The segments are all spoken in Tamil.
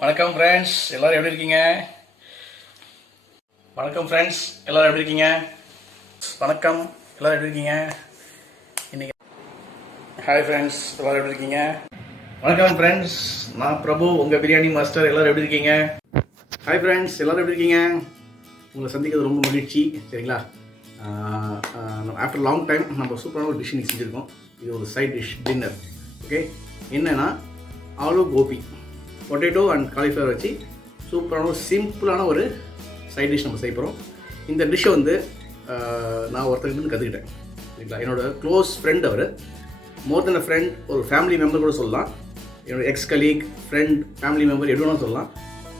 வணக்கம் ஃப்ரெண்ட்ஸ், எல்லாரும் எப்படி இருக்கீங்க? வணக்கம் ஃப்ரெண்ட்ஸ், எல்லாரும் எப்படி இருக்கீங்க? வணக்கம், எல்லாரும் எப்படி இருக்கீங்க? இன்னைக்கு ஹாய் ஃப்ரெண்ட்ஸ், எல்லாரும் எப்படி இருக்கீங்க? வணக்கம் ஃப்ரெண்ட்ஸ், நான் பிரபு, உங்கள் பிரியாணி மாஸ்டர். எல்லாரும் எப்படி இருக்கீங்க? ஹாய் ஃப்ரெண்ட்ஸ், எல்லாரும் எப்படி இருக்கீங்க? உங்களை சந்திக்கிறது ரொம்ப மகிழ்ச்சி. சரிங்களா? ஆஃப்டர் லாங் டைம் நம்ம சூப்பரான ஒரு டிஷ் இன்னைக்கு செஞ்சுருக்கோம். இது ஒரு சைட் டிஷ் டின்னர். ஓகே, என்னென்னா aloo gobi, potato and cauliflower வச்சு சூப்பரான ஒரு சிம்பிளான ஒரு சைட் டிஷ் நம்ம செய்ய போகிறோம். இந்த டிஷ்ஷை வந்து நான் ஒருத்தர்கிட்ட கற்றுக்கிட்டேன். சரிங்களா? என்னோடய க்ளோஸ் ஃப்ரெண்ட். அவர் மோர் தென் அ ஃப்ரெண்ட், ஒரு ஃபேமிலி மெம்பர் கூட சொல்லலாம். என்னோடய ex colleague, friend, family member எப்படின்னா சொல்லலாம்.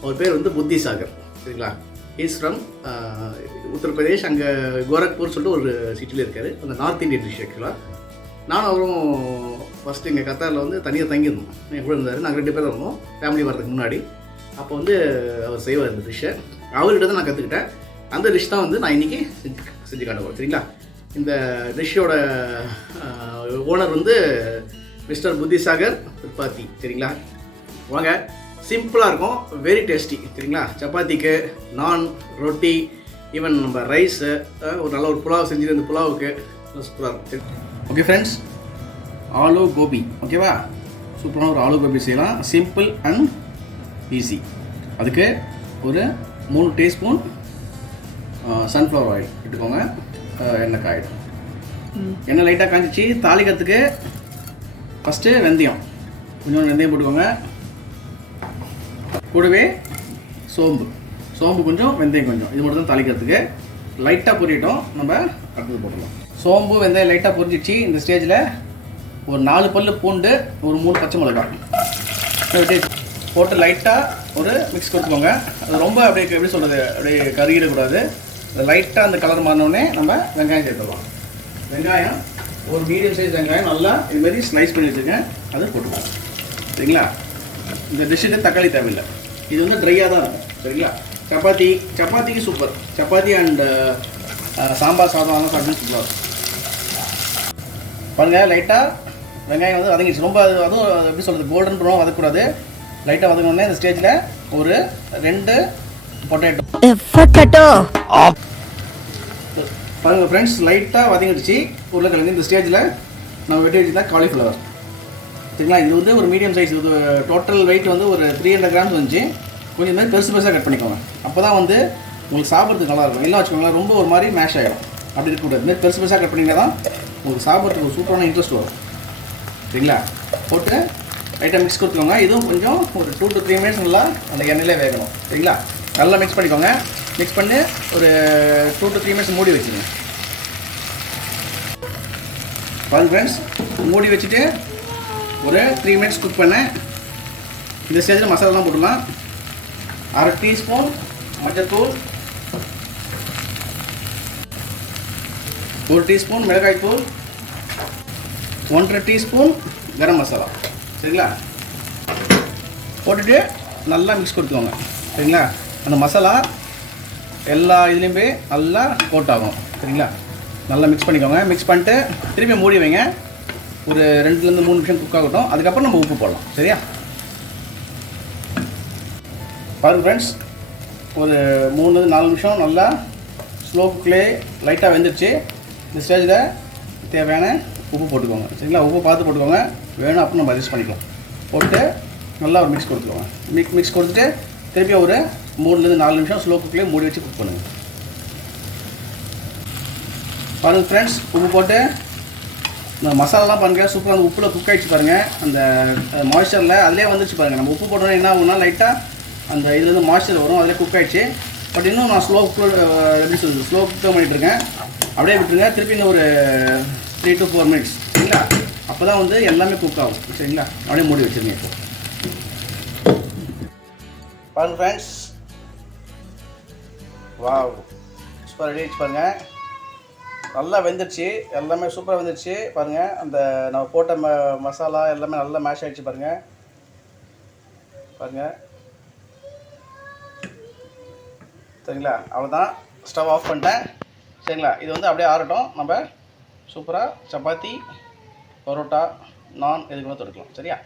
அவர் பேர் வந்து புத்தி சாகர். சரிங்களா? Is from Uttar Pradesh. அங்கே கோரக்பூர் சொல்லிட்டு ஒரு சிட்டியில் இருக்கார். அந்த நார்த் இந்தியன் டிஷ். ஆக்சுவலாக நானும் அவரும் ஃபஸ்ட்டு எங்கள் கத்தாரில் வந்து தனியாக தங்கியிருந்தோம். என் கூட இருந்தார். நாங்கள் 2 பேர் இருந்தோம் ஃபேமிலி வரதுக்கு முன்னாடி. அப்போ வந்து அவர் செய்வார் இந்த டிஷ்ஷை. அவர்கிட்ட தான் நான் கற்றுக்கிட்டேன். அந்த டிஷ் தான் வந்து நான் இன்றைக்கி செஞ்சு காட்ட போகிறேன். சரிங்களா? இந்த டிஷ்ஷோட ஓனர் வந்து மிஸ்டர் புத்தி சாகர் திரிபாதி. சரிங்களா? வாங்க, சிம்பிளாக இருக்கும், வெரி டேஸ்டி. சரிங்களா? சப்பாத்திக்கு, நான், ரொட்டி, ஈவன் நம்ம ரைஸு, ஒரு நல்ல ஒரு புலாவ் செஞ்சுட்டு இந்த புலாவுக்கு சூப்பராக இருக்கும். Okay friends, aloo gobi. ஓகேவா? சூப்பரான ஒரு ஆலு கோபி செய்யலாம். Simple and easy. அதுக்கு ஒரு 3 டீஸ்பூன் சன்ஃப்ளவர் ஆயில் எடுத்துக்கோங்க. எண்ணெய் காயிடும். எண்ணெய் லைட்டாக காஞ்சிச்சு. தாளிக்கிறதுக்கு ஃபஸ்ட்டு வெந்தயம், கொஞ்சம் வெந்தயம் போட்டுக்கோங்க. கூடவே சோம்பு கொஞ்சம், வெந்தயம் கொஞ்சம். இது மட்டும் தான் தாளிக்கிறதுக்கு. லைட்டாக பொரியட்டும், நம்ம அடுத்தது போட்டுக்கலாம். சோம்பு வெந்தயம் லைட்டாக பொரிஞ்சிச்சு. இந்த ஸ்டேஜில் ஒரு 4 பல்லு பூண்டு, ஒரு 3 பச்சை மிளகாய் போட்டு லைட்டாக ஒரு மிக்ஸ் கொடுத்துக்கோங்க. அது ரொம்ப அப்படியே எப்படி சொல்கிறது, அப்படியே கருகிடக்கூடாது. லைட்டாக அந்த கலர் மாறினோடனே நம்ம வெங்காயம் சேர்த்துக்கலாம். வெங்காயம் ஒரு மீடியம் சைஸ் வெங்காயம் நல்லா இதுமாரி ஸ்லைஸ் பண்ணி வச்சுருக்கேன். அதை போட்டுக்கலாம். சரிங்களா? இந்த டிஷ்ஷுக்கு தக்காளி தேவையில்லை. இது வந்து ட்ரையாக தான் இருக்கும். சரிங்களா? சப்பாத்திக்கு சூப்பர். சப்பாத்தி அண்ட் சாம்பார் சாதம் சாப்பிட்டு சூப்பராக இருக்கும். பாருங்கள், லைட்டாக வெங்காயம் வந்து வதங்கிடுச்சு. ரொம்ப அதுவும் எப்படி சொல்கிறது, கோல்டன் ப்ரௌன் வதக்கூடாது. லைட்டாக வதங்கணுன்னே இந்த ஸ்டேஜில் ஒரு 2 பொட்டேட்டோ பாருங்கள் ஃப்ரெண்ட்ஸ், லைட்டாக வதங்கிடுச்சு உருளைக்கிழங்கு. இந்த ஸ்டேஜில் நம்ம வெட்டி வச்சு தான் காலிஃப்ளவர். சரிங்களா? இது வந்து ஒரு மீடியம் சைஸ். இது டோட்டல் வெயிட் வந்து ஒரு 300 கிராம்ஸ் வந்துச்சு. கொஞ்சம் இந்த மாதிரி பெருசாக கட் பண்ணிக்கோங்க. அப்போ தான் வந்து உங்களுக்கு சாப்பிட்றதுக்கு நல்லாயிருக்கும். எல்லாம் வச்சுக்கோங்களேன், ரொம்ப ஒரு மாதிரி மேஷ் ஆகிடும். அப்படி இருக்கக்கூடாது. இதுமாதிரி பெருசாக கட் பண்ணிங்கன்னா தான் உங்களுக்கு சாப்பிட்றதுக்கு ஒரு சூப்பரான இன்ட்ரெஸ்ட் வரும். சரிங்களா? போட்டு லைட்டாக மிக்ஸ் கொடுத்துக்கோங்க. இதுவும் கொஞ்சம் ஒரு 2 to 3 மினிட்ஸ் நல்லா அந்த எண்ணெயிலே வேகணும். சரிங்களா? நல்லா மிக்ஸ் பண்ணிக்கோங்க. மிக்ஸ் பண்ணி ஒரு 2 to 3 மினிட்ஸ் மூடி வச்சுங்க. பாருங்க ஃப்ரெண்ட்ஸ், மூடி வச்சுட்டு ஒரு 3 மினிட்ஸ் குக் பண்ணேன். இந்த ஸ்டேஜில் மசாலாலாம் போட்டுடலாம். 1/2 டீஸ்பூன் மஞ்சள்தூள், 1 டீஸ்பூன் மிளகாய்த்தூள், 1/2 டீஸ்பூன் கரம் மசாலா. சரிங்களா? போட்டுட்டு நல்லா மிக்ஸ் கொடுத்துக்கோங்க. சரிங்களா? அந்த மசாலா எல்லா இதுலேயும் போய் நல்லா கோட்டாகும். சரிங்களா? நல்லா மிக்ஸ் பண்ணிக்கோங்க. மிக்ஸ் பண்ணிட்டு திருப்பி மூடி வைங்க. ஒரு 2 to 3 நிமிஷம் குக் ஆகட்டும். அதுக்கப்புறம் நம்ம உப்பு போடலாம். சரியா? பாருங்கள் ஃப்ரெண்ட்ஸ், ஒரு 3 to 4 நிமிஷம் நல்லா ஸ்லோ குக்லே லைட்டாக வெந்துருச்சு. இந்த ஸ்டேஜில் தேவையான உப்பு போட்டுக்கோங்க. சரிங்களா? உப்பு பார்த்து போட்டுக்கோங்க. வேணும் அப்போ நம்ம அட்ஜஸ்ட் பண்ணிக்கலாம். போட்டு நல்லா ஒரு மிக்ஸ் கொடுத்துக்கோங்க. மிக்ஸ் கொடுத்துட்டு திருப்பி ஒரு 3 to 4 நிமிஷம் ஸ்லோ குக்லேயே மூடி வச்சு குக் பண்ணுங்கள். பாருங்கள் ஃப்ரெண்ட்ஸ், உப்பு போட்டு இந்த மசாலாலாம் பாருங்கள் சூப்பராக அந்த உப்பில் குக் ஆகிடுச்சு. பாருங்கள் அந்த மாய்ஸ்சரில் அதிலே வந்துச்சு. பாருங்கள், நம்ம உப்பு போட்டோன்னா என்ன ஆகும்னா லைட்டாக அந்த இதுலேருந்து மாய்ஸ்சர் வரும். அதிலே குக் ஆகிடுச்சு. பட் இன்னும் நான் ஸ்லோ குக் தான் பண்ணிகிட்ருக்கேன். அப்படியே விட்டுருங்க. திருப்பி இன்னும் ஒரு 3 to 4 மினிட்ஸ். சரிங்களா? அப்போ தான் வந்து எல்லாமே குக் ஆகும். சரிங்களா? அப்படியே மூடி வச்சுருங்க. இப்போ பாருங்கள் ஃப்ரெண்ட்ஸ், வாவ், சூப்பராக ரெடி ஆகிடுச்சு. பாருங்கள், நல்லா வெந்துடுச்சு. எல்லாமே சூப்பராக வெந்துடுச்சு. பாருங்கள், அந்த நம்ம போட்ட மசாலா எல்லாமே நல்லா மேஷ் ஆகிடுச்சு. பாருங்கள் சரிங்களா? அவ்வளோதான், ஸ்டவ் ஆஃப் பண்ணிட்டேன். சரிங்களா? இது வந்து அப்படியே ஆறட்டும். நம்ம சூப்பராக சப்பாத்தி, பரோட்டா, நான் எதுக்குமே தொடுக்கலாம். சரியா?